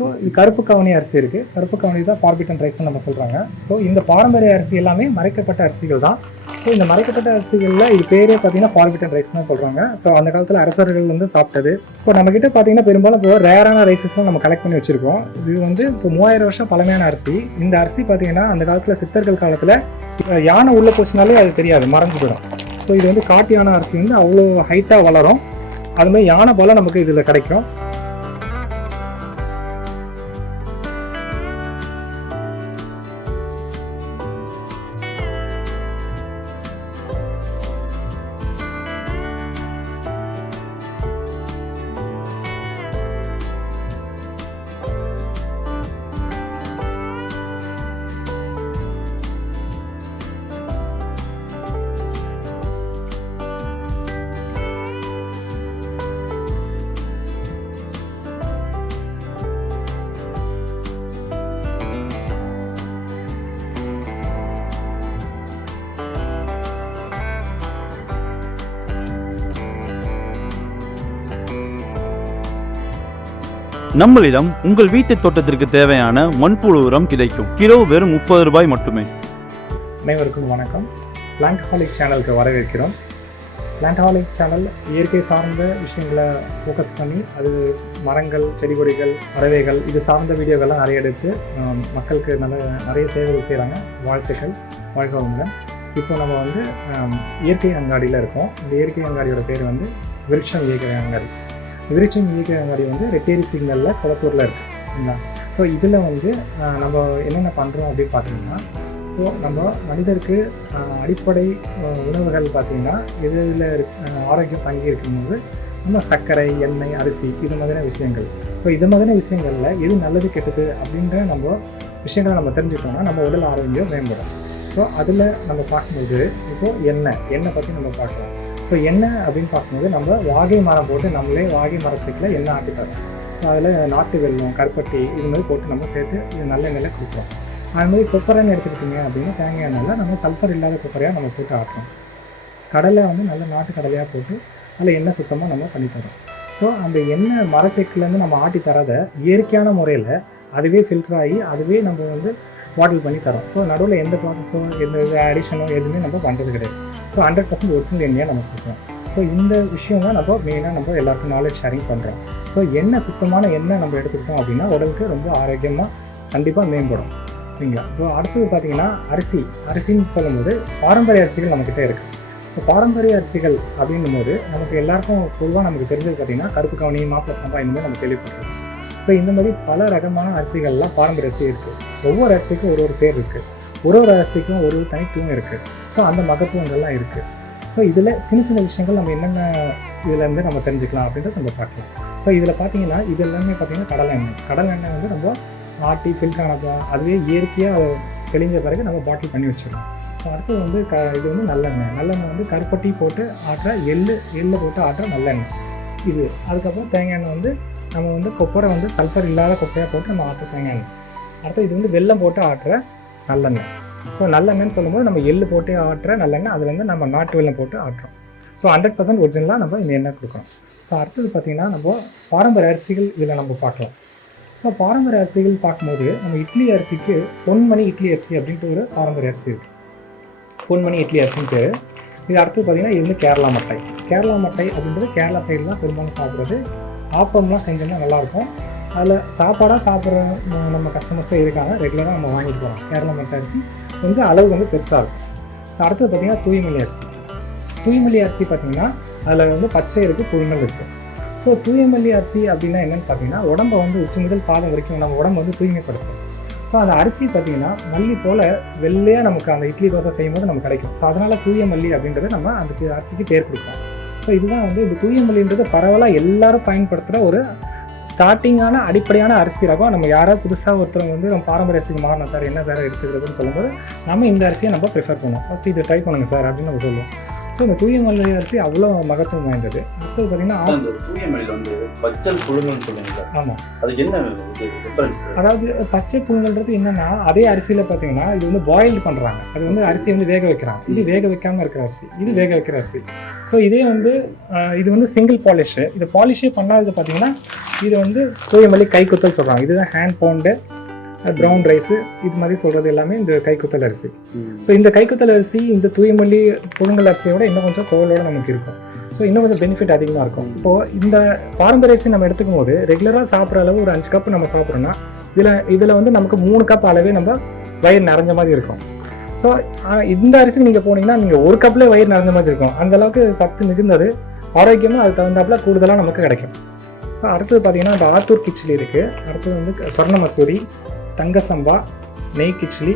So இது கருப்பு கவுனி அரிசி இருக்குது. கருப்பு கவுனி தான் பார்பிட்டன் ரைஸ்ன்னு நம்ம சொல்கிறாங்க. ஸோ இந்த பாரம்பரிய அரிசி எல்லாமே மறைக்கப்பட்ட அரிசிகள் தான். ஸோ இந்த மறைக்கப்பட்ட அரிசிகளில் இது பேரே பார்த்தீங்கன்னா பார்பிட்டன் ரைஸ் தான் சொல்கிறாங்க. ஸோ அந்த காலத்தில் அரசர்கள் வந்து சாப்பிட்டது. இப்போ நம்மக்கிட்ட பார்த்தீங்கன்னா பெரும்பாலும் இப்போ ரேரான ரைஸஸ்லாம் நம்ம கலெக்ட் பண்ணி வச்சுருக்கோம். இது வந்து இப்போ 3000 வருஷம் பழமையான அரிசி. இந்த அரிசி பார்த்தீங்கன்னா அந்த காலத்தில் சித்தர்கள் காலத்தில் யானை உள்ளே போச்சுனாலே அது தெரியாது, மறைஞ்சு போயிடும். ஸோ இது வந்து காட்டு யானை அரிசி வந்து அவ்வளோ ஹைட்டாக வளரும். அதுமாதிரி யானை போல் நமக்கு இதில் கிடைக்கும். நம்மளிடம் உங்கள் வீட்டு தோட்டத்திற்கு தேவையான மண்புழு உரம் கிடைக்கும். கிலோ வெறும் 30 ரூபாய் மட்டுமே. அனைவருக்கும் வணக்கம். பிளான்ட்ஹாலிக் சேனலுக்கு வரவேற்கிறோம். பிளான்ட்ஹாலிக் சேனல் இயற்கை சார்ந்த விஷயங்களை ஃபோக்கஸ் பண்ணி அது மரங்கள், செடி கொடிகள், பறவைகள் இது சார்ந்த வீடியோக்கள்லாம் நிறைய எடுத்து மக்களுக்கு நிறைய சேவைகள் செய்கிறாங்க. வாழ்த்துக்கள், வாழ்க வளமுடன். இப்போ நம்ம வந்து இயற்கை அங்காடியில் இருக்கோம். இந்த இயற்கை அங்காடியோட பேர் வந்து விருட்சம் இயற்கை அங்காடி. விருட்சம் இயற்கை அங்காடி வந்து ரெட்டேரி சிக்னலில் குளத்தூரில் இருக்குங்களா. ஸோ இதில் வந்து நம்ம என்னென்ன பண்ணுறோம் அப்படின்னு பார்த்தீங்கன்னா, ஸோ நம்ம மனிதருக்கு அடிப்படை உணவுகள் பார்த்திங்கன்னா இதில் ஆரோக்கியம் தங்கி இருக்கும்போது நம்ம சர்க்கரை, எண்ணெய், அரிசி இது மாதிரியான விஷயங்கள். ஸோ இது மாதிரியான விஷயங்களில் எது நல்லது கெட்டது அப்படின்ற நம்ம விஷயங்களை நம்ம தெரிஞ்சுக்கிட்டோம்னா நம்ம உடல் ஆரோக்கியம் மேம்படும். ஸோ அதில் நம்ம பார்க்கும்போது இப்போது எண்ணெய் பற்றி நம்ம பார்க்கலாம். ஸோ எண்ணெய் அப்படின்னு பார்க்கும்போது நம்ம வாகை மரம் போட்டு நம்மளே வாகை மரத்துக்கில் எண்ணெய் ஆட்டி தரோம். ஸோ அதில் நாட்டு வெல்லம், கருப்பட்டி இது மாதிரி போட்டு நம்ம சேர்த்து இது நல்ல எண்ணெயில் கொடுக்குறோம். அதுமாதிரி கொப்பரைன்னு எடுத்துக்கிட்டிங்க அப்படின்னா தேங்காய் எண்ணெயில் நம்ம சல்ஃபர் இல்லாத கொப்பரையாக நம்ம போட்டு ஆட்டுறோம். கடலை வந்து நல்ல நாட்டு கடலையாக போட்டு அதில் எண்ணெய் சுத்தமாக நம்ம பண்ணித்தரோம். ஸோ அந்த எண்ணெய் மரச்செக்கிலேருந்து நம்ம ஆட்டி தரதை இயற்கையான முறையில் அதுவே ஃபில்டர் ஆகி அதுவே நம்ம வந்து பாட்டில் பண்ணி தரோம். ஸோ நடுவில் எந்த ப்ராசஸோ எந்த அடிஷனோ எதுவுமே நம்ம பண்ணுறது கிடையாது. ஸோ 100% ஒரிஜினல் எண்ணெயாக நம்ம கொடுக்குறோம். ஸோ இந்த விஷயம் தான் நம்ம மெயினாக நம்ம எல்லாருக்கும் நாலேஜ் ஷேரிங் பண்ணுறோம். ஸோ எண்ணெய் சுத்தமான எண்ணெய் நம்ம எடுத்துக்கிட்டோம் அப்படின்னா உடலுக்கு ரொம்ப ஆரோக்கியமாக கண்டிப்பாக மேம்படும், சரிங்களா. ஸோ அடுத்தது பார்த்திங்கன்னா அரிசின்னு சொல்லும்போது பாரம்பரிய அரிசிகள் நம்மக்கிட்ட இருக்குது. ஸோ பாரம்பரிய அரிசிகள் அப்படின்னும் போது நமக்கு எல்லாருக்கும் பொதுவாக நமக்கு தெரிஞ்சது பார்த்திங்கன்னா கருப்பு கவுனி, மாப்பிள சம்பா இந்த மாதிரி நம்ம கேள்விப்பட்டிருக்கோம். ஸோ இந்த மாதிரி பல ரகமான அரிசிகள்லாம் பாரம்பரிய அரிசி இருக்குது. ஒவ்வொரு அரிசிக்கும் ஒரு பேர் இருக்குது. ஒரு அரிசிக்கும் ஒரு தனித்துவம் இருக்குது. ஸோ அந்த மகத்துவங்கள்லாம் இருக்குது. ஸோ இதில் சின்ன விஷயங்கள் நம்ம என்னென்ன இதிலேருந்து நம்ம தெரிஞ்சுக்கலாம் அப்படின்றத நம்ம பார்க்கலாம். ஸோ இதில் பார்த்தீங்கன்னா இது எல்லாமே பார்த்திங்கன்னா கடல் எண்ணெய் வந்து நம்ம ஆட்டி ஃபில்டர் ஆனப்போ அதுவே இயற்கையாக தெளிஞ்ச பிறகு நம்ம பாட்டில் பண்ணி வச்சிடலாம். ஸோ அடுத்து வந்து இது வந்து நல்லெண்ணெய் வந்து கருப்பட்டி போட்டு ஆட்டுற எள்ளு போட்டு ஆட்டுற நல்லெண்ணெய் இது. அதுக்கப்புறம் தேங்காய் எண்ணெய் வந்து நம்ம வந்து கொப்பரை வந்து சல்ஃபர் இல்லாத கொப்பரையாக போட்டு நம்ம ஆட்டுற தேங்காய் எண்ணெய். அடுத்து இது வந்து வெல்லம் போட்டு ஆட்டுற நல்லெண்ணெய். ஸோ நல்லெண்ணெய்ன்னு சொல்லும்போது நம்ம எள்ளு போட்டு ஆட்டுற நல்லெண்ணெய், அதில் வந்து நம்ம நாட்டு வெல்லம் போட்டு ஆட்டுறோம். ஸோ 100% ஒரிஜினலாக நம்ம இந்த எண்ணெய் கொடுக்குறோம். ஸோ அடுத்தது பார்த்திங்கன்னா நம்ம பாரம்பரிய அரிசிகள் இதில் நம்ம பார்க்கலாம். ஸோ பாரம்பரிய அரிசிகள் பார்க்கும்போது நம்ம இட்லி அரிசிக்கு பொன்மணி இட்லி அரிசி அப்படின்ட்டு ஒரு பாரம்பரிய அரிசி இருக்குது. பொன்மணி இட்லி அரிசின்ட்டு இது அடுத்தது பார்த்திங்கன்னா இது வந்து கேரளா மட்டை அப்படின்றது கேரளா சைடில் தான் பெரும்பாலும் சாப்பிட்றது. ஆப்பம்லாம் செஞ்சோம்னா நல்லாயிருக்கும். அதில் சாப்பாடாக சாப்பிட்ற நம்ம கஸ்டமர்ஸே இருக்காங்க, ரெகுலராக நம்ம வாங்கிட்டு போகிறோம். கேரளா மட்டை அரிசி கொஞ்சம் அளவு வந்து பெருசாக இருக்கும். ஸோ அடுத்தது பார்த்திங்கன்னா தூய்மல்லி அரிசி பார்த்திங்கன்னா அதில் வந்து பச்சை இருக்குது, புழுங்கல் இருக்குது. ஸோ தூய்மல்லி அரிசி அப்படின்னா என்னென்னு பார்த்தீங்கன்னா உடம்பை வந்து உச்சி முதல் பாதம் வரைக்கும் நம்ம உடம்பு வந்து தூய்மைப்படுத்தும். ஸோ அந்த அரிசி பார்த்திங்கன்னா மல்லி போல் வெள்ளையாக நமக்கு அந்த இட்லி தோசை செய்யும்போது நமக்கு கிடைக்கும். ஸோ அதனால் தூயமல்லி அப்படின்றத நம்ம அந்த அரிசிக்கு பேர் கொடுப்போம். ஸோ இதுதான் வந்து இந்த தூயமல்லின்றது பரவலாக எல்லாரும் பயன்படுத்துகிற ஒரு ஸ்டார்டிங்கான அடிப்படையான அரிசி ரகம். நம்ம யாராவது புதுசாக ஒருத்தர் வந்து நம்ம பாரம்பரிய அரிசிக்கு மாறணும் சார், என்ன சார் எடுத்துக்கிறதுன்னு சொல்லும்போது நம்ம இந்த அரிசியை நம்ம ப்ரிஃபர் பண்ணுவோம். ஃபஸ்ட்டு இது ட்ரை பண்ணுங்கள் சார் அப்படின்னு நம்ம சொல்லுவோம். ஸோ ஸோ இந்த தூயமல்லி அரிசி அவ்வளோ மகத்துவம் வாய்ந்தது. அடுத்தது பார்த்தீங்கன்னா அந்த தூயமல்லியில் வந்து பச்சை புழுங்கல்னு சொல்லுவாங்க. ஆமாம், அதுக்கு என்ன டிஃபரன்ஸ்? அதாவது பச்சை புழுங்கல்ன்றது என்னன்னா, அதே அரிசியில் பார்த்தீங்கன்னா இது வந்து பாயில்டு பண்ணுறாங்க. அது வந்து அரிசி வந்து வேக வைக்கிறாங்க. இது வேக வைக்காமல் இருக்கிற அரிசி, இது வேக வைக்கிற அரிசி. ஸோ இதே வந்து இது வந்து சிங்கிள் பாலிஷு. இது பாலிஷே பண்ணாதது பார்த்தீங்கன்னா இது வந்து தூயமல்லி கைக்குத்தல் சொல்கிறாங்க. இதுதான் ஹேண்ட் பவுண்டு ப்ரௌன் ரைஸு இது மாதிரி சொல்கிறது எல்லாமே இந்த கைக்குத்தல் அரிசி. ஸோ இந்த கைக்குத்தல் அரிசி இந்த தூயமல்லி புழுங்கல் அரிசியோட இன்னும் கொஞ்சம் தோலோடு நமக்கு இருக்கும். ஸோ இன்னும் கொஞ்சம் பெனிஃபிட் அதிகமாக இருக்கும். இப்போது இந்த பாரம்பரிய அரிசி நம்ம எடுத்துக்கும் போது ரெகுலராக சாப்பிட்ற அளவு ஒரு 5 கப் நம்ம சாப்பிட்றோன்னா இதில் வந்து நமக்கு 3 கப் அளவே நம்ம வயிறு நிறைஞ்ச மாதிரி இருக்கும். ஸோ இந்த அரிசிக்கு நீங்கள் போனீங்கன்னா நீங்கள் 1 கப்லேயே வயிறு நிறைஞ்ச மாதிரி இருக்கும். அந்தளவுக்கு சத்து மிகுந்தது, ஆரோக்கியமாக அது தகுந்தாப்புல கூடுதலாக நமக்கு கிடைக்கும். ஸோ அடுத்தது பார்த்தீங்கன்னா இந்த ஆத்தூர் கிச்சிலி இருக்குது. அடுத்தது வந்து சொர்ண மசூரி, தங்க சம்பா, நெய் கிச்சிலி,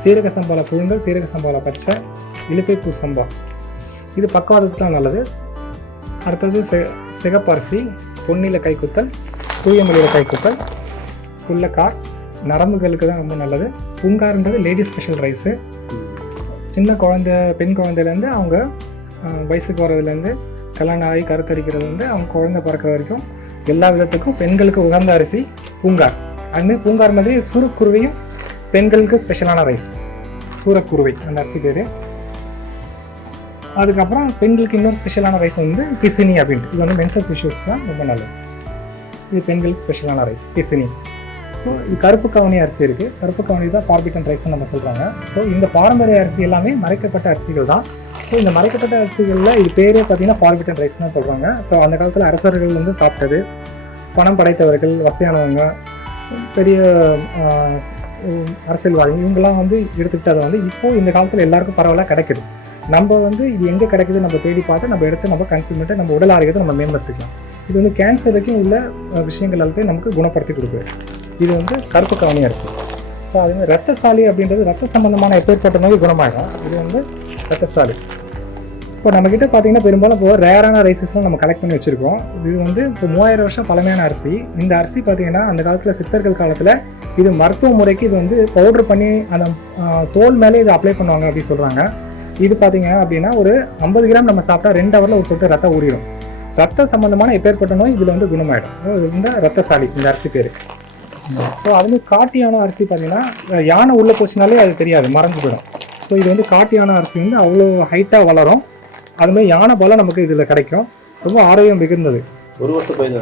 சீரக சம்பாவில் புழுங்கல், சீரக சம்பாவில் பச்சை, இலுப்பைப்பூ சம்பா. இது பக்கவாதத்துக்கு நல்லது. அடுத்தது சிகப்பரிசி, பொன்னில கைக்குத்தல், தூயமல்லியில் கைக்குத்தல், குள்ளக்கார், நரம்புகளுக்கு தான் ரொம்ப நல்லது. பூங்கார்ன்றது லேடிஸ் ஸ்பெஷல் ரைஸு. சின்ன குழந்தை, பெண் குழந்தையிலேருந்து அவங்க வயசுக்கு வர்றதுலேருந்து கல்யாணம் ஆகி கருத்தரிக்கிறதுலேருந்து அவங்க குழந்தை பிறக்கிற வரைக்கும் எல்லா விதத்துக்கும் பெண்களுக்கு உகந்த அரிசி பூங்கார். அதுமாதிரி பூங்கார் மாதிரி சூரக்குருவையும் பெண்களுக்கு ஸ்பெஷலான ரைஸ், சூரக்குருவை அந்த அரிசி பேர். அதுக்கப்புறம் பெண்களுக்கு இன்னொரு ஸ்பெஷலான ரைஸ் வந்து பிசினி அப்படின்ட்டு. இது வந்து மென்சஸ் இஷ்யூஸ்க்கு தான் ரொம்ப நல்லது. இது பெண்களுக்கு ஸ்பெஷலான ரைஸ் பிசினி. ஸோ இது கருப்பு கவனி அரிசி இருக்குது. கருப்பு கவனி தான் ஃபார்பிட்டன் ரைஸ்ன்னு நம்ம சொல்கிறாங்க. ஸோ இந்த பாரம்பரிய அரிசி எல்லாமே மறைக்கப்பட்ட அரிசிகள் தான். ஸோ இந்த மறைக்கப்பட்ட அரிசிகளில் இது பேரே பார்த்தீங்கன்னா ஃபார்பிட்டன் ரைஸ் தான் சொல்கிறாங்க. ஸோ அந்த காலத்தில் அரசர்கள் வந்து சாப்பிட்டது, பணம் படைத்தவர்கள், வசதியானவங்க, பெரிய அரசியல்வாதிகள் இவங்கெல்லாம் வந்து எடுத்துக்கிட்டு அதை வந்து இப்போது இந்த காலத்தில் எல்லாருக்கும் பரவாயில்ல கிடைக்குது. நம்ம வந்து இது எங்கே கிடைக்குது நம்ம தேடி பார்த்து நம்ம எடுத்து நம்ம கன்சியூம் பண்ணிட்டு நம்ம உடல் ஆரோக்கியத்தை நம்ம மேம்படுத்திக்கலாம். இது வந்து கேன்சர் வரைக்கும் உள்ள விஷயங்கள் எல்லாத்தையும் நமக்கு குணப்படுத்தி கொடுக்குது. இது வந்து கருப்பு கவனி அரிசி. ஸோ அது வந்து ரத்தசாலி அப்படின்றது ரத்த சம்பந்தமான எப்பேற்பட்ட நோய் குணமாகும். இது வந்து ரத்தசாலி. இப்போ நம்மக்கிட்ட பார்த்தீங்கன்னா பெரும்பாலும் இப்போ ரேரான ரைஸஸ்லாம் நம்ம கலெக்ட் பண்ணி வச்சுருக்கோம். இது வந்து இப்போ 3000 வருஷம் பழமையான அரிசி. இந்த அரிசி பார்த்தீங்கன்னா அந்த காலத்தில் சித்தர்கள் காலத்தில் இது மருத்துவ முறைக்கு இது வந்து பவுட்ரு பண்ணி அந்த தோல் மேலே இது அப்ளை பண்ணுவாங்க அப்படின்னு சொல்கிறாங்க. இது பார்த்தீங்க அப்படின்னா ஒரு 50 கிராம் நம்ம சாப்பிட்டா 2 ஹவரில் ஒரு சொட்டு ரத்தம் ஊறிடும். ரத்த சம்பந்தமான எப்பேற்பட்ட நோய் இதில் வந்து குணமாயிடும். இந்த ரத்தசாலி இந்த அரிசி பேர். ஸோ அதுமாதிரி காட்டியான அரிசி பார்த்தீங்கன்னா யானை உள்ளே போச்சுனாலே அது தெரியாது, மறைஞ்சு போயிடும். ஸோ இது வந்து காட்டியான அரிசி வந்து அவ்வளோ ஹைட்டாக வளரும். அதுமாதிரி யானை பலம் நமக்கு இதில் கிடைக்கும். ரொம்ப ஆரோக்கியம் மிகுந்தது. 1 வருஷம் பயிர்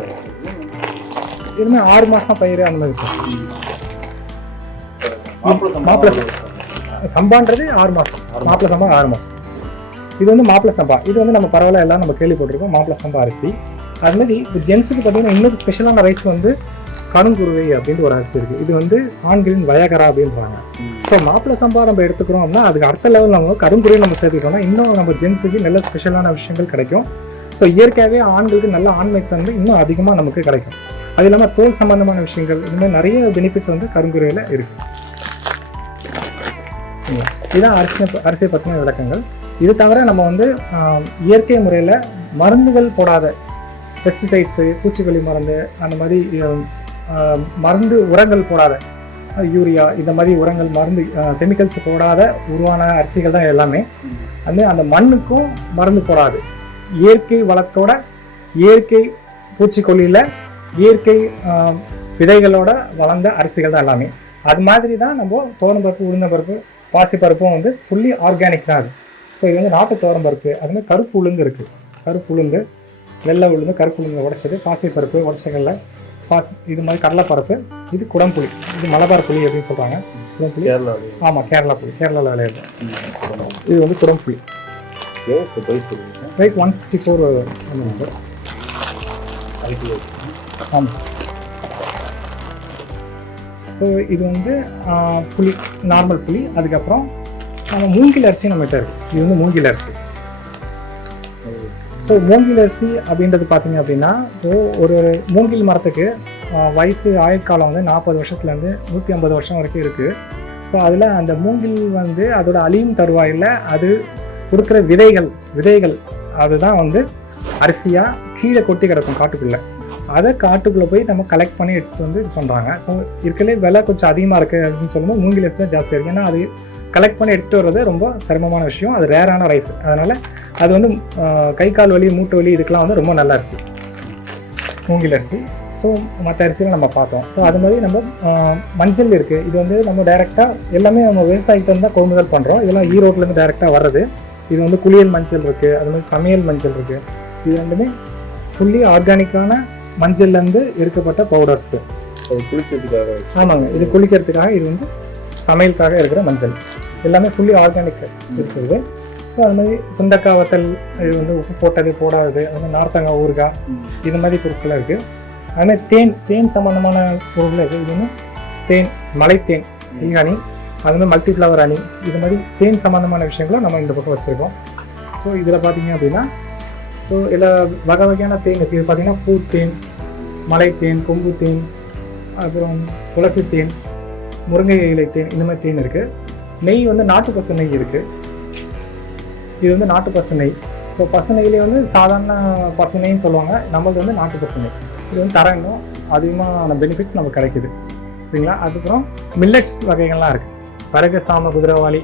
இதுவுமே 6 மாதம் பயிர் அந்த மாதிரி இருக்கும். மாப்பிள்ளை சம்பான்றது 6 மாதம், மாப்பிள்ளை சம்பா 6 மாதம். இது வந்து மாப்பிள்ளை சம்பா. இது வந்து நம்ம பரவாயில்ல எல்லாம் நம்ம கேள்விப்பட்டிருக்கோம் மாப்பிள்ளை சம்பா அரிசி. அதுமாதிரி இப்போ ஜென்ஸுக்கு பார்த்தீங்கன்னா இன்னொரு ஸ்பெஷலான ரைஸ் வந்து கருங்குருவை அப்படின்ட்டு ஒரு அரிசி இருக்குது. இது வந்து ஆண்களின் வயகரா அப்படின்றாங்க. ஸோ மாப்பிள்ளை சம்பா நம்ம எடுத்துக்கிறோம் அப்படின்னா அதுக்கு அடுத்த லெவலில் நம்ம கருங்குருவை நம்ம சேர்த்துக்கிட்டோம்னா இன்னும் நம்ம ஜென்ஸுக்கு நல்ல ஸ்பெஷலான விஷயங்கள் கிடைக்கும். ஸோ இயற்கையாகவே ஆண்களுக்கு நல்ல ஆண்மை தன்மை இன்னும் அதிகமாக நமக்கு கிடைக்கும். அது இல்லாமல் தோல் சம்பந்தமான விஷயங்கள் இந்த மாதிரி நிறைய பெனிஃபிட்ஸ் வந்து கருங்குருவையில் இருக்குது. இதுதான் அரிசியை பற்றின விளக்கங்கள். இது தவிர நம்ம வந்து இயற்கை முறையில் மருந்துகள் போடாத பெஸ்டிசைட்ஸு, பூச்சிக்கொல்லி மருந்து, அந்த மாதிரி மருந்து உரங்கள் போடாத யூரியா இந்த மாதிரி உரங்கள் மருந்து கெமிக்கல்ஸ் போடாத உருவான அரிசிகள் தான் எல்லாமே. அந்த மண்ணுக்கும் மருந்து போடாது, இயற்கை வளத்தோட இயற்கை பூச்சிக்கொல்லியில் இயற்கை விதைகளோட வளர்ந்த அரிசிகள் தான் எல்லாமே. அது மாதிரி தான் நம்ம தோரம்பருப்பு, உளுந்தம்பருப்பு, பாசிப்பருப்பும் வந்து ஃபுல்லி ஆர்கானிக் தான் அது. ஸோ இது வந்து நாட்டு தோரம்பருப்பு. அதுமாதிரி கருப்பு உளுந்து இருக்குது. கருப்பு உளுந்து, வெள்ளை உளுந்து, கருப்பு உளுந்து உடைச்சது, பாசிப்பருப்பு, உடச்சக்கல்ல, இது மாதிரி கடலைப்பருப்பு. இது குடம்புளி, இது மலபார் புளி அப்படின்னு சொல்கிறாங்க. குடம்புளி, ஆமாம் கேரளா புளி, கேரளாவில் விளையாடு. இது வந்து குடம்புளி. Price 164 sir. ஆமாம். ஸோ இது வந்து புளி, நார்மல் புளி. அதுக்கப்புறம் நம்ம மூங்கில் அரிசி நம்மகிட்ட இருக்குது. இது வந்து மூங்கில் அரிசி. ஸோ மூங்கில் அரிசி அப்படின்றது பார்த்தீங்க அப்படின்னா ஒரு மூங்கில் மரத்துக்கு வயசு ஆயுட்காலம் வந்து 40 வருஷத்துலேருந்து 150 வருஷம் வரைக்கும் இருக்குது. ஸோ அதில் அந்த மூங்கில் வந்து அதோட அழியும் தருவாயில் அது கொடுக்குற விதைகள் அதுதான் வந்து அரிசியாக கீழே கொட்டி கிடக்கும் காட்டுக்குள்ளே. அதை காட்டுக்குள்ளே போய் நம்ம கலெக்ட் பண்ணி எடுத்துகிட்டு வந்து இது பண்ணுறாங்க. ஸோ இருக்கலே விலை கொஞ்சம் அதிகமாக இருக்குது அப்படின்னு சொல்லும்போது மூங்கில் அரிசி தான் ஜாஸ்தியாக இருக்குது. ஏன்னா அது கலெக்ட் பண்ணி எடுத்துகிட்டு வர்றது ரொம்ப சிரமமான விஷயம். அது ரேரான ரைஸ். அதனால் அது வந்து கை கால் வலி மூட்டு வலி இதுக்கெலாம் வந்து ரொம்ப நல்ல அரிசி மூங்கில் அரிசி. ஸோ மற்ற அரிசியில் நம்ம பார்த்தோம். ஸோ அது மாதிரி நம்ம மஞ்சள் இருக்குது. இது வந்து நம்ம டைரெக்டாக எல்லாமே நம்ம விவசாயிகிட்ட தான் கொள்முதல் பண்ணுறோம். இதெல்லாம் ஈரோட்லேருந்து டைரெக்டாக வர்றது. இது வந்து குளியல் மஞ்சள் இருக்குது, அது மாதிரி சமையல் மஞ்சள் இருக்குது. இது ரெண்டுமே ஃபுல்லி ஆர்கானிக்கான மஞ்சள்லேருந்து எடுக்கப்பட்ட பவுடர்ஸு. குளிக்கிறதுக்காக? ஆமாங்க, இது குளிக்கிறதுக்காக. இது வந்து சமையலுக்காக இருக்கிற மஞ்சள். எல்லாமே ஃபுல்லி ஆர்கானிக் இருக்குது. ஸோ அது மாதிரி சுண்டக்காய் வத்தல், இது வந்து உப்பு போட்டது போடாதது, அது மாதிரி நார்த்தங்காய் ஊறுகாய், இது மாதிரி பொருட்கள் இருக்குது. அதுமாதிரி தேன் சம்மந்தமான பொருட்கள் இருக்குது. இது வந்து தேன், மலைத்தேன், இல்ஹனி, அது மாதிரி மல்டிஃப்ளவர் ஹனி, இது மாதிரி தேன் சம்மந்தமான விஷயங்களும் நம்ம இந்த பக்கம் வச்சுருக்கோம். ஸோ இதில் பார்த்தீங்க அப்படின்னா ஸோ எல்லா வகை வகையான தேன் இருக்குது. இது பார்த்திங்கன்னா பூத்தேன், மலைத்தேன், கொம்பு தேன், அப்புறம் துளசி தேன், முருங்கை இலை தேன், இந்த மாதிரி தேன் இருக்குது. நெய் வந்து நாட்டு பசு நெய் இருக்குது. இது வந்து நாட்டு பசு நெய். ஸோ பசு நெய்லேயே வந்து சாதாரண பசு நெய்ன்னு சொல்லுவாங்க. நம்மளுக்கு வந்து நாட்டு பசு நெய். இது வந்து தரம் இன்னும் அதிகமான பெனிஃபிட்ஸ் நமக்கு கிடைக்குது. சரிங்களா? அதுக்கப்புறம் மில்லட்ஸ் வகைகள்லாம் இருக்குது. வரகு, சாம, குதிரைவாளி,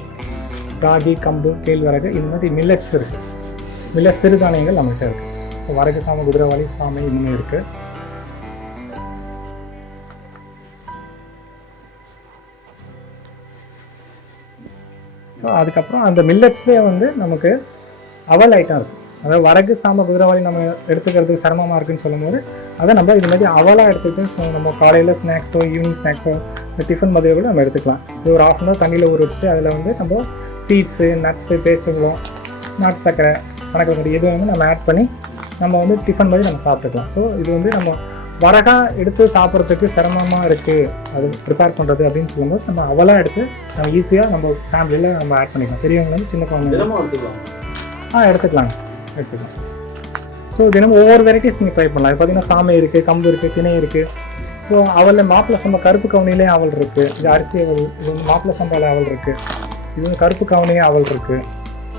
ராகி, கம்பு, கேழ்வரகு, இது மாதிரி மில்லட்ஸ் இருக்குது. மில்லட்ஸ் சிறுதானியங்கள் நம்மகிட்ட இருக்குது. ஸோ வரகு, சாம, குதிரைவாளி, சாமை இன்னுமே இருக்குது. ஸோ அதுக்கப்புறம் அந்த மில்லட்ஸ்லேயே வந்து நமக்கு அவல் ஐட்டம் இருக்குது. அதாவது வரகு, சாம, குதிரைவாளி நம்ம எடுத்துக்கிறதுக்கு சிரமமாக இருக்குதுன்னு சொல்லும்போது அதை நம்ம இது மாதிரி அவலாக எடுத்துக்கிட்டு ஸோ நம்ம காலையில் ஸ்நாக்ஸோ ஈவினிங் ஸ்நாக்ஸோ டிஃபன் மதியம் கூட நம்ம எடுத்துக்கலாம். இது ஒரு 1/2 hour தண்ணியில் ஊற வச்சுட்டு அதில் வந்து நம்ம சீட்ஸு, நட்ஸு, பேரிச்சம்பழம், நாட்டு சர்க்கரை, கணக்கு எதுவும் வந்து நம்ம ஆட் பண்ணி நம்ம வந்து டிஃபன் மாதிரி நம்ம சாப்பிட்டுக்கலாம். ஸோ இது வந்து நம்ம வரகா எடுத்து சாப்பிட்றதுக்கு சிரமமாக இருக்குது அது ப்ரிப்பேர் பண்ணுறது அப்படின்னு சொல்லும்போது நம்ம அவலாக எடுத்து நம்ம ஈஸியாக நம்ம ஃபேமிலியில் நம்ம ஆட் பண்ணிக்கலாம். பெரியவங்களும் சின்ன குழந்தைங்க எடுத்துக்கலாம். ஸோ தினமும் ஒவ்வொரு வெரைட்டிஸ் நீங்கள் ட்ரை பண்ணலாம். இது பார்த்தீங்கன்னா சாமை இருக்குது, கம்பு இருக்குது, திணை இருக்குது. ஸோ அவலில் மாப்பிள்ளை சம்பா, கருப்பு கவுனிலே அவல் இருக்குது. இது அரிசி அவல். இது வந்து மாப்பிள்ளை சம்பாவில் அவல் இருக்குது. இது வந்து கருப்பு கவுனியே அவல் இருக்குது.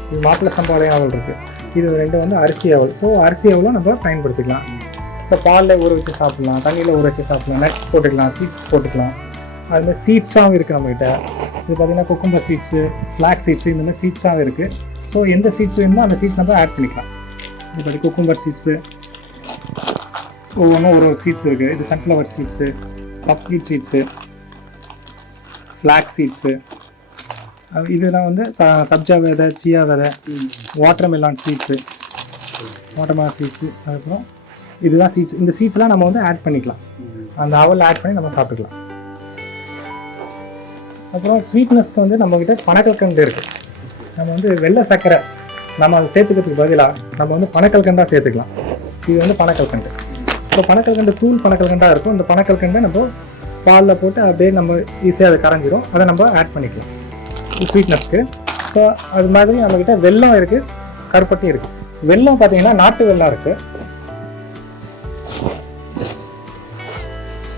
இது மாப்பிள்ளை சம்பாலையும் அவல் இருக்குது. இது ரெண்டு வந்து அரிசி அவல். ஸோ அரிசி அவலும் நம்ம பயன்படுத்திக்கலாம். ஸோ பாலில் ஊற வச்சு சாப்பிட்லாம், தண்ணியில் ஊற வச்சு சாப்பிட்லாம், நட்ஸ் போட்டுக்கலாம், சீட்ஸ் போட்டுக்கலாம். அது மாதிரி சீட்ஸாகவும் இருக்குது நம்மகிட்ட. இது பார்த்திங்கன்னா குக்கும்பர் சீட்ஸு, ஃப்ளாக் சீட்ஸு, இந்த மாதிரி சீட்ஸாகவும் இருக்குது. ஸோ எந்த சீட்ஸ் வேணுமோ அந்த சீட்ஸ் நம்ம ஆட் பண்ணிக்கலாம். இது பார்த்தி குக்கும்பர் சீட்ஸு, ஒவ்வொன்றும் ஒரு சீட்ஸ் இருக்குது. இது சன்ஃப்ளவர் சீட்ஸு, பப்கீட் சீட்ஸு, ஃப்ளாக் சீட்ஸு, இதெல்லாம் வந்து சப்ஜா விதை, சியா விதை, வாட்டர்மெலான் சீட்ஸு, வாட்டர்மெலான் சீட்ஸு. அதுக்கப்புறம் இதுதான் சீட்ஸ். இந்த சீட்ஸ்லாம் நம்ம வந்து ஆட் பண்ணிக்கலாம். அந்த அவல் ஆட் பண்ணி நம்ம சாப்பிட்டுக்கலாம். அப்புறம் ஸ்வீட்னஸ்க்கு வந்து நம்மக்கிட்ட பனக்கல்கண்டு இருக்குது. நம்ம வந்து வெள்ளை சர்க்கரை நம்ம அதை சேர்த்துக்கிறதுக்கு பதிலாக நம்ம வந்து பனக்கல்கண்டாக சேர்த்துக்கலாம். இது வந்து பனக்கல்கண்டு. இப்போ பனக்கல்கண்டு தூள் பனக்கல்கண்டாக இருக்கும். இந்த பனக்கல்கண்டை நம்ம பாலில் போட்டு அப்படியே நம்ம ஈஸியாக அதை கரைஞ்சிரும். அதை நம்ம ஆட் பண்ணிக்கலாம் ஸ்வீட்னஸ்க்கு. ஸோ அது மாதிரி நம்மக்கிட்ட வெல்லம் இருக்குது, கருப்பட்டி இருக்குது. வெல்லம் பார்த்தீங்கன்னா நாட்டு வெல்லம் இருக்குது.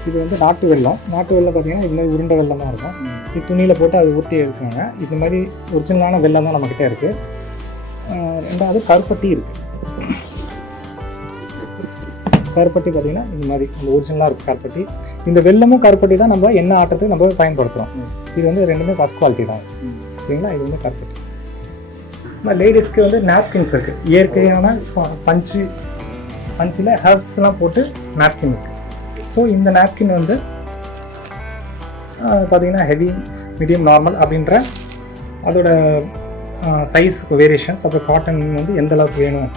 இது வந்து நாட்டு வெல்லம். நாட்டு வெல்லம் பார்த்தீங்கன்னா இது மாதிரி உருண்டை வெல்லம் தான் இருக்கும். இது துணியில் போட்டு அது ஊற்றி எடுக்குவாங்க. இது மாதிரி ஒரிஜினலான வெல்லம் தான் நம்மக்கிட்ட இருக்குது. ரெண்டாவது கருப்பட்டி இருக்குது. கருப்பட்டி பார்த்திங்கன்னா இந்த மாதிரி இந்த ஒரிஜினலாக இருக்குது கருப்பட்டி. இந்த வெல்லமும் கருப்பட்டி தான் நம்ம எண்ணெய் ஆட்டுறதுக்கு நம்ம பயன்படுத்துகிறோம். இது வந்து ரெண்டுமே ஃபஸ்ட் குவாலிட்டி தான். சரிங்களா? இது வந்து கருப்பட்டி. லேடிஸ்க்கு வந்து நாப்கின்ஸ் இருக்குது. இயற்கையான பஞ்சில் ஹெர்ப்ஸ்லாம் போட்டு நாப்கின் இருக்குது. ஸோ இந்த நாப்கின் வந்து பார்த்திங்கன்னா ஹெவி, மீடியம், நார்மல் அப்படின்ற அதோட சைஸ் வேரியேஷன்ஸ். அப்புறம் காட்டன் வந்து எந்த அளவுக்கு வேணும்,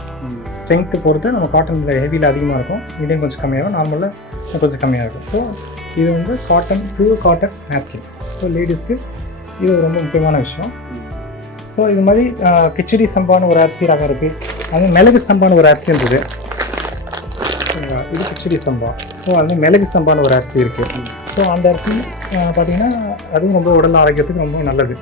ஸ்ட்ரென்த்து பொறுத்து நம்ம காட்டனில் ஹெவியில் அதிகமாக இருக்கும், மீடியம் கொஞ்சம் கம்மியாகும், நார்மலில் கொஞ்சம் கம்மியாக இருக்கும். ஸோ இது வந்து cotton, pure cotton napkin. So லேடிஸ்க்கு இது ரொம்ப முக்கியமான விஷயம். ஸோ இது மாதிரி கிச்சடி சம்பான்னு ஒரு அரிசி ரகம் இருக்குது. அது மிளகு சம்பான்னு ஒரு அரிசி இருந்தது. இது கிச்சடி சம்பா. ஸோ அது மிளகு சம்பான்னு ஒரு அரிசி இருக்குது. ஸோ அந்த அரிசி பார்த்திங்கன்னா அதுவும் ரொம்ப உடல் ஆரோக்கியத்துக்கு ரொம்ப நல்லது.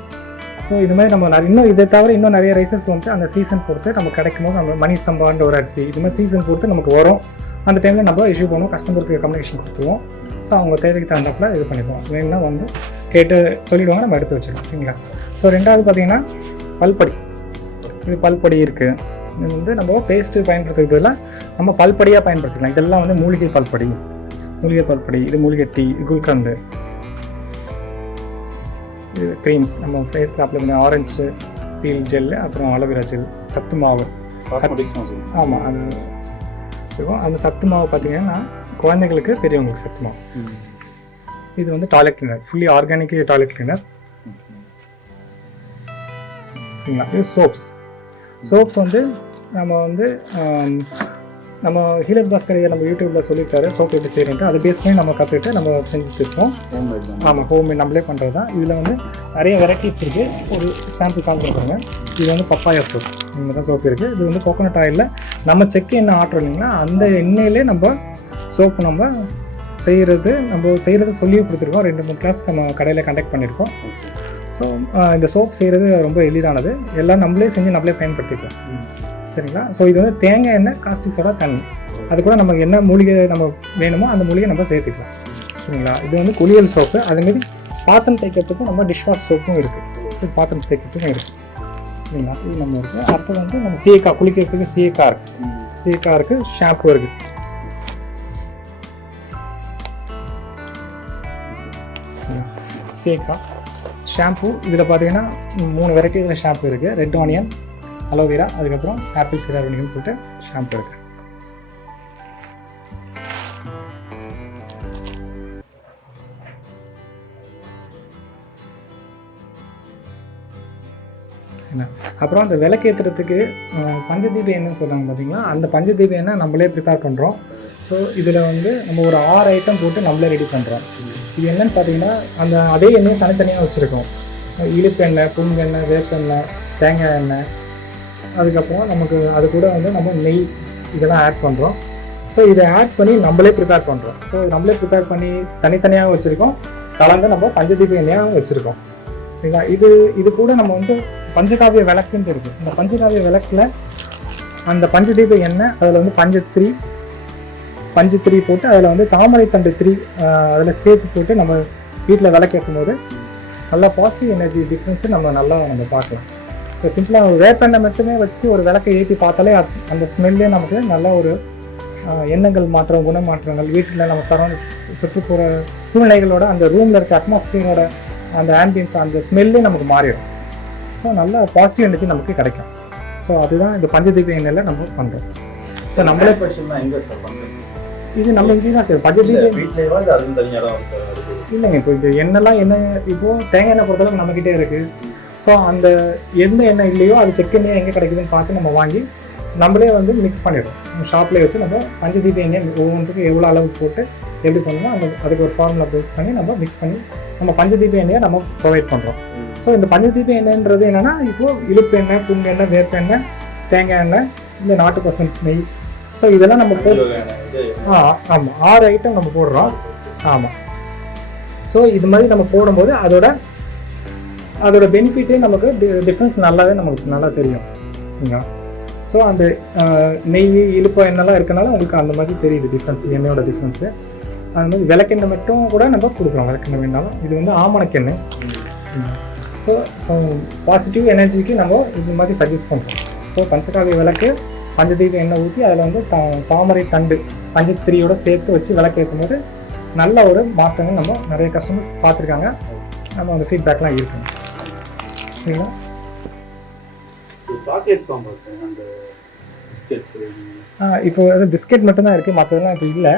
ஸோ இது மாதிரி நம்ம இன்னும் இதை தவிர இன்னும் நிறைய ரைசஸ் வந்து அந்த சீசன் பொறுத்து நம்ம கிடைக்கும் போது நம்ம மணி சம்பான்ற ஒரு அரிசி இது மாதிரி சீசன் பொறுத்து நமக்கு வரும். அந்த டைமில் நம்ம இஷ்யூ பண்ணுவோம், கஸ்டமருக்கு கம்யூனிகேஷன் கொடுத்துருவோம். ஸோ அவங்க தேவைக்கு தகுந்தாப்புல இது பண்ணிப்போம். வேணும்னா வந்து கேட்டு சொல்லிவிடுவாங்க, நம்ம எடுத்து வச்சுருக்கோம். சரிங்களா? ஸோ ரெண்டாவது பார்த்திங்கன்னா பல்பொடி. இது பல்பொடி இருக்குது. இது வந்து நம்ம பேஸ்ட்டு பயன்படுத்துறதுக்கு பதிலாக நம்ம பல்படியாக பயன்படுத்திக்கலாம். இதெல்லாம் வந்து மூலிகை பல்படி, இது மூலிகை டீ, குல்கந்து, இது க்ரீம்ஸ் நம்ம ஃபேஸில் அப்ளை பண்ண ஆரஞ்சு பீல் ஜெல்லு, அப்புறம் அலோவேரா ஜெல், சத்து மாவு. ஆமாம், அது இருக்கும். அந்த சத்து மாவு பார்த்தீங்கன்னா குழந்தைங்களுக்கு, பெரியவங்களுக்கு சத்து மாவு. இது வந்து toilet cleaner, fully organic toilet cleaner. சரிங்களா? இது சோப்ஸ் வந்து நம்ம ஹீலர் பாஸ்கர் நம்ம யூடியூப்பில் சொல்லியிருக்காரு சோப் எப்படி செய்யறேன்ட்டு. அதை பேஸ் பண்ணி நம்ம கற்றுக்கிட்டு நம்ம செஞ்சுருக்கோம். ஆமாம், ஹோம்மேட் நம்மளே பண்ணுறது தான். இதில் வந்து நிறைய வெரைட்டிஸ் இருக்குது. ஒரு சாம்பிள் காமிச்சிருக்காங்க. இது வந்து பப்பாயா சோப், இந்த தான் சோப் இருக்குது. இது வந்து கோகோனட் ஆயிலில் நம்ம செக்கு எண்ணெய் ஆட்டுறோம் இல்லைங்களா, அந்த எண்ணெயிலே நம்ம சோப்பு நம்ம செய்கிறது சொல்லியே கொடுத்துருக்கோம். 2-3 கிளாஸ் நம்ம கடையில் கண்டக்ட் பண்ணியிருக்கோம். ஸோ இந்த சோப் செய்கிறது ரொம்ப எளிதானது. எல்லாம் நம்மளே செஞ்சு நம்மளே பயன்படுத்திக்கலாம். சரிங்களா? ஸோ இது வந்து தேங்காய் எண்ணெய், காஸ்டிக் சோடா, தண்ணி, அது கூட நமக்கு என்ன மூலிகை நம்ம வேணுமோ அந்த மூலிகை நம்ம சேர்த்துக்கலாம். சரிங்களா? இது வந்து குளியல் சோப்பு. அதுமாரி பாத்திரம் தேய்க்கிறதுக்கும் நம்ம டிஷ் வாஷ் சோப்பும் இருக்குது. இது பாத்திரம் தேய்க்கிறதுக்கும் இருக்குது. சரிங்களா? இது நம்ம இருக்குது. அடுத்தது வந்து நம்ம சீயக்காய், குளிக்கிறதுக்கு சீயக்காய் இருக்குது, ஷாம்பு இருக்குது. சீயக்காய் ஷாம்பு, இதில் பார்த்தீங்கன்னா 3 வெரைட்டிஸில் ஷாம்பு இருக்குது. ரெட் ஆனியன், அலோவேரா, அதுக்கப்புறம் ஆப்பிள் சிரர் வினிகர்னு சொல்லிட்டு ஷாம்பு இருக்குது. அப்புறம் அந்த விளக்கேற்றுறதுக்கு பஞ்சதீப எண்ணெய்னு சொல்கிறாங்க பார்த்தீங்களா, அந்த பஞ்சதீப எண்ணெய் நம்மளே ப்ரிப்பேர் பண்ணுறோம். ஸோ இதில் வந்து நம்ம ஒரு 6 ஐட்டம் போட்டு நம்மளே ரெடி பண்ணுறோம். இது என்னென்னு பார்த்தீங்கன்னா, அதே எண்ணெயை தனித்தனியாக வச்சுருக்கோம். இழுப்பெண்ணெய், புங்கெண்ணெய், வேப்பெண்ணெய், தேங்காய் எண்ணெய், அதுக்கப்புறம் நமக்கு அது கூட வந்து நம்ம நெய், இதெல்லாம் ஆட் பண்ணுறோம். ஸோ இதை ஆட் பண்ணி நம்மளே ப்ரிப்பேர் பண்ணுறோம். ஸோ நம்மளே ப்ரிப்பேர் பண்ணி தனித்தனியாக வச்சுருக்கோம். கலந்து நம்ம பஞ்சதீப எண்ணெயாக வச்சுருக்கோம். சரிங்களா? இது கூட நம்ம வந்து பஞ்சகாவிய விளக்குன்ட்டு இருக்குது. இந்த பஞ்சகாவிய விளக்கில் அந்த பஞ்சதீப எண்ணெய், அதில் வந்து பஞ்சு திரி போட்டு, அதில் வந்து தாமரை தண்டு திரி அதில் சேர்த்து போட்டு நம்ம வீட்டில் விளக்கேற்றும் போது நல்லா பாசிட்டிவ் எனர்ஜி டிஃப்ரென்ஸு நம்ம பார்க்கலாம். இப்போ சிம்பிளாக வேப்பெண்ணெய் மட்டுமே வச்சு ஒரு விளக்கை ஏற்றி பார்த்தாலே அந்த ஸ்மெல்லே நமக்கு நல்ல ஒரு எண்ணங்கள் மாற்றம், குணமாற்றங்கள், வீட்டில் நம்ம சுற்றுப்புற சூழ்நிலைகளோட அந்த ரூமில் இருக்க அட்மாஸ்பியரோட அந்த ஆம்பியன்ஸ், அந்த ஸ்மெல்லே நமக்கு மாறிடும். ஸோ நல்ல பாசிட்டிவ் எனர்ஜி நமக்கு கிடைக்கும். ஸோ அதுதான் இந்த பஞ்சதீப எண்ணெயில் நம்ம பண்ணுறோம். ஸோ நம்மளே இது நம்ம இங்கே தான் சார் பஞ்சதீப இல்லைங்க. இப்போ இது எண்ணெய்லாம் இப்போது தேங்காய் எண்ணெய் பொறுத்தளவுக்கு நம்மக்கிட்டே இருக்குது. ஸோ அந்த எந்த எண்ணெய் இல்லையோ அது செக் எண்ணெய் எங்கே கிடைக்குதுன்னு பார்த்து நம்ம வாங்கி நம்மளே வந்து மிக்ஸ் பண்ணிடுறோம். ஷாப்லேயே வச்சு நம்ம பஞ்சதீப எண்ணெய் ஒவ்வொன்றுக்கும் எவ்வளோ அளவு போட்டு எப்படி பண்ணணுமோ அதுக்கு ஒரு ஃபார்முலா பேஸ் பண்ணி நம்ம மிக்ஸ் பண்ணி நம்ம பஞ்சதீப எண்ணெயை நம்ம ப்ரொவைட் பண்ணுறோம். ஸோ இந்த பஞ்சதீப எண்ணெய்ன்றது என்னென்னா, இப்போது இழுப்பு எண்ணெய், புங்க எண்ணெய், வேப்பெண்ணெய், தேங்காய் எண்ணெய், இந்த நாட்டு பசன் நெய், ஸோ இதெல்லாம் நம்ம ஆமாம் 6 ஐட்டம் நம்ம போடுறோம். ஆமாம். ஸோ இது மாதிரி நம்ம போடும்போது அதோட பெனிஃபிட்டே நமக்கு டிஃப்ரென்ஸ் நமக்கு நல்லா தெரியும். சரிங்களா? ஸோ அந்த நெய், இழுப்பு எண்ணெய்லாம் இருக்கனால உங்களுக்கு அந்த மாதிரி தெரியுது டிஃப்ரென்ஸ், எண்ணெயோட டிஃப்ரென்ஸு. அது மாதிரி விளக்கெண்ணெய் மட்டும் கூட நம்ம கொடுக்குறோம். விளக்கெண்ணெய் வேணாலும் இது வந்து ஆமணக்கெண்ணெய். ஸோ பாசிட்டிவ் எனர்ஜிக்கு நம்ம இது மாதிரி சஜஸ்ட் பண்ணுறோம். ஸோ பஞ்சகாவிய விளக்கு, பஞ்சதீப எண்ணெய் ஊற்றி அதில் வந்து தாமரை தண்டு பஞ்சத்திரியோட சேர்த்து வச்சு விளக்கு ஏற்றும் போது நல்ல ஒரு மாற்றங்கள் நம்ம நிறைய கஸ்டமர்ஸ் பார்த்துருக்காங்க. நம்ம அந்த ஃபீட்பேக்லாம் இருக்குங்க. சரிங்களா? இப்போ வந்து பிஸ்கெட் மட்டும்தான் இருக்குது, மற்றதெல்லாம் இப்போ இல்லை.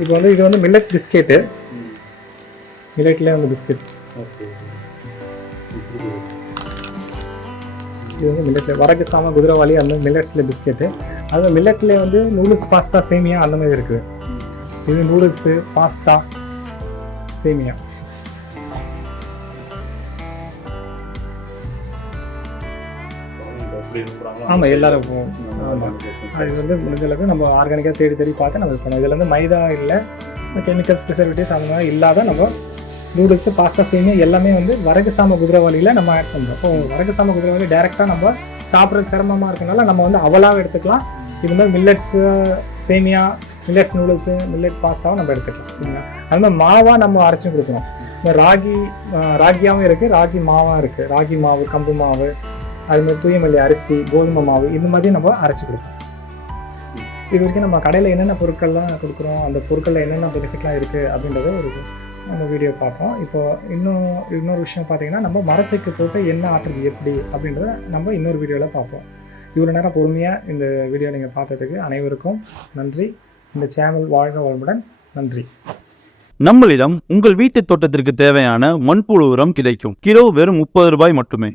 இப்போ வந்து இது வந்து மில்லட் பிஸ்கெட்டு, மில்லட்லேயே வந்து பிஸ்கெட். இது வந்து மில்லட்டில் வரகு சாம, குதிரைவாளி, அந்த மில்லட்ஸில் பிஸ்கெட்டு. அது மில்லட்லேயே வந்து நூடுல்ஸ், பாஸ்தா, சேமியா அந்த மாதிரி இருக்குது. இது நூடுல்ஸு, பாஸ்தா, சேமியா. ஆமாம், எல்லாரும் போவோம். ஆமாம், அது வந்து முடிஞ்சளவுக்கு நம்ம ஆர்கானிக்காக தேடி பார்த்து நம்ம இது பண்ணோம். இதில் வந்து மைதா இல்லை, கெமிக்கல்ஸ், ப்ரிசர்வேட்டிவ்ஸ் அந்த மாதிரி இல்லாத நம்ம நூடுல்ஸு, பாஸ்தா, சேமியா எல்லாமே வந்து வரகு சாம குதிரைவாளியில் நம்ம ஆட் பண்ணுறோம். இப்போ வரகு சாம குதிரைவாளி டேரெக்டாக நம்ம சாப்பிட்றது சிரமமாக இருக்கனால நம்ம வந்து அவலாக எடுத்துக்கலாம். இது மாதிரி மில்லட்ஸு, சேமியா, மில்லட்ஸ் நூடுல்ஸு, மில்லட் பாஸ்தாவை நம்ம எடுத்துக்கலாம். சரிங்களா? அது மாதிரி மாவாக நம்ம அரைச்சி கொடுக்குறோம். இந்த ராகியாகவும் இருக்குது, ராகி மாவாக இருக்குது. ராகி மாவு, கம்பு மாவு, அதுமாதிரி தூயமல்லி அரிசி, கோதுமை மாவு இந்த மாதிரி நம்ம அரைச்சி கொடுப்போம். இது வரைக்கும் நம்ம கடையில் என்னென்ன பொருட்கள்லாம் கொடுக்குறோம், அந்த பொருட்களில் என்னென்ன பெனிஃபிட்லாம் இருக்குது அப்படின்றத ஒரு நம்ம வீடியோ பார்த்தோம். இப்போ இன்னொரு விஷயம் பார்த்தீங்கன்னா, நம்ம மரச்செக்கு போட்டு எண்ணெய் ஆட்டுறது எப்படி அப்படின்றத நம்ம இன்னொரு வீடியோவில் பார்ப்போம். இவ்வளோ நேரம் பொறுமையாக இந்த வீடியோ நீங்கள் பார்த்ததுக்கு அனைவருக்கும் நன்றி. இந்த சேனல் வாழ்க வளமுடன். நன்றி. நம்மளிடம் உங்கள் வீட்டு தோட்டத்திற்கு தேவையான மண்புழு உரம் கிடைக்கும். கிலோ வெறும் 30 ரூபாய் மட்டுமே.